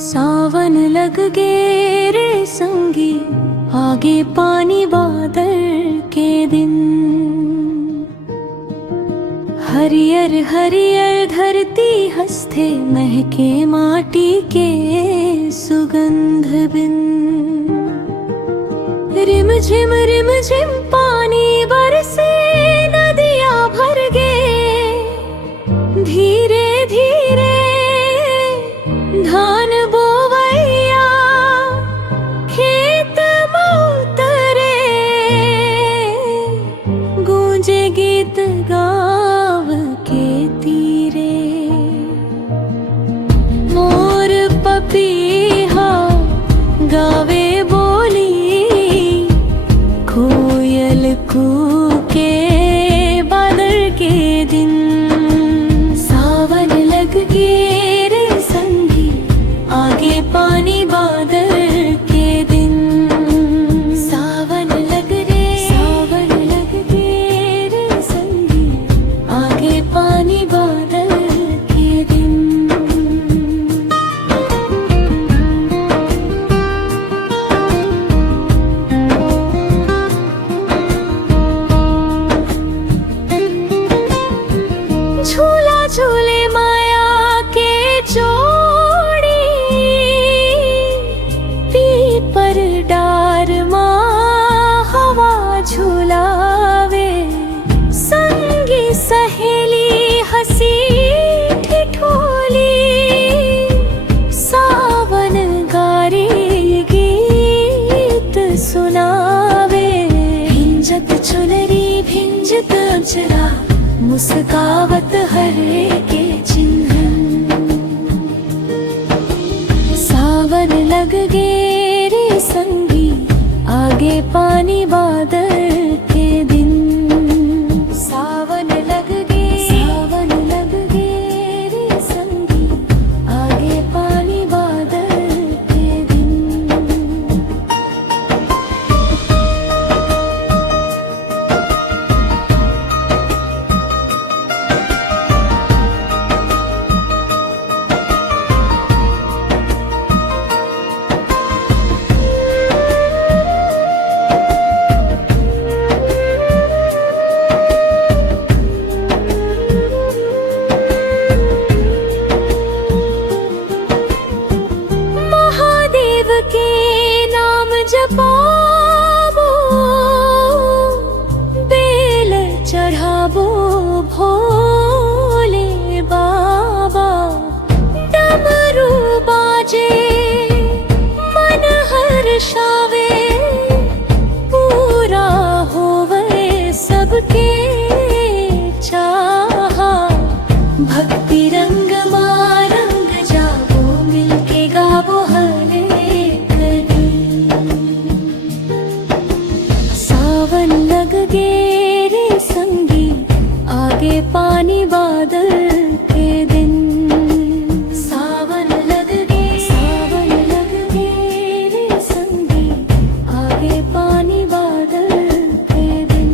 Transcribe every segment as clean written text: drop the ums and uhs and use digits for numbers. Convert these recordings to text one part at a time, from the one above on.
सावन लग गे रे संगी, आगे पानी बादल के दिन। हरियर हरियर धरती हंसते, महके माटी के सुगंध बिन। रिम झिम पानी बरसे, नदियाँ भर गे धीरे धीरे। धान बोवैया खेत उतरे, गूंजे गीत गाँव के तीरे। मोर पपीहा गावे बोली, कोयल कूके बादल के दिन। सावन लग गे रे संगी, आगे पानी बादल के दिन। सावन लग गे रे संगी, आगे पानी बादल के दिन। झूला झूले माया के जोड़ी, पीपर डार माँ हवा झूलावे। संगी सहेली हंसी ठिठोली, सावन गारी गीत सुनावे। भिंजत चुनरी भिंजत अजरा, मुस्कावत हरे के चिन्ह। सावन लग गे रे संगी, आगे पानी बादल के दिन। सावन लग गे रे संगी, आगे पानी बादल के दिन। जपाबो बेल चढ़ाबो भोले बाबा। डमरू बाजे मन हर्षावे, पूरा होवे सबके चाहा। भक्ति रंग माँ रंग जाबो, मिलके गाबो हरे करी। सावन लग गे रे संगी, आगे पानी बादल के दिन। सावन लग गे रे संगी, आगे पानी बादल के दिन।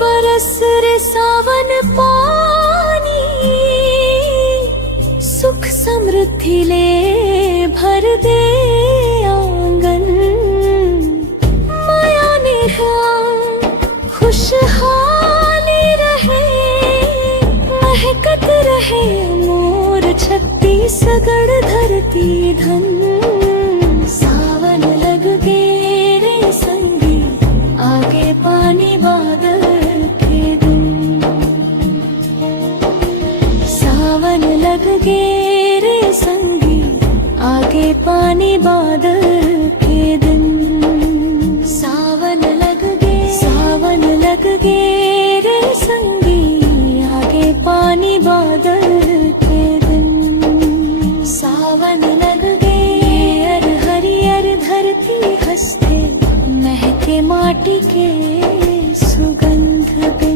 बरस रे सावन पानी, सुख समृद्धि ले भर दे आंगन। माया खुशहाली रहे, महकत रहे मोर छत्तीसगढ़ धरती धन। सावन लग गे रे संगी, आगे पानी बादल के दिन। सावन लग गे रे संगी, आगे पानी बादल के दिन। सावन लग गे रे संगी, आगे पानी बादल के दिन। सावन लग गे माटी के सुगंध पे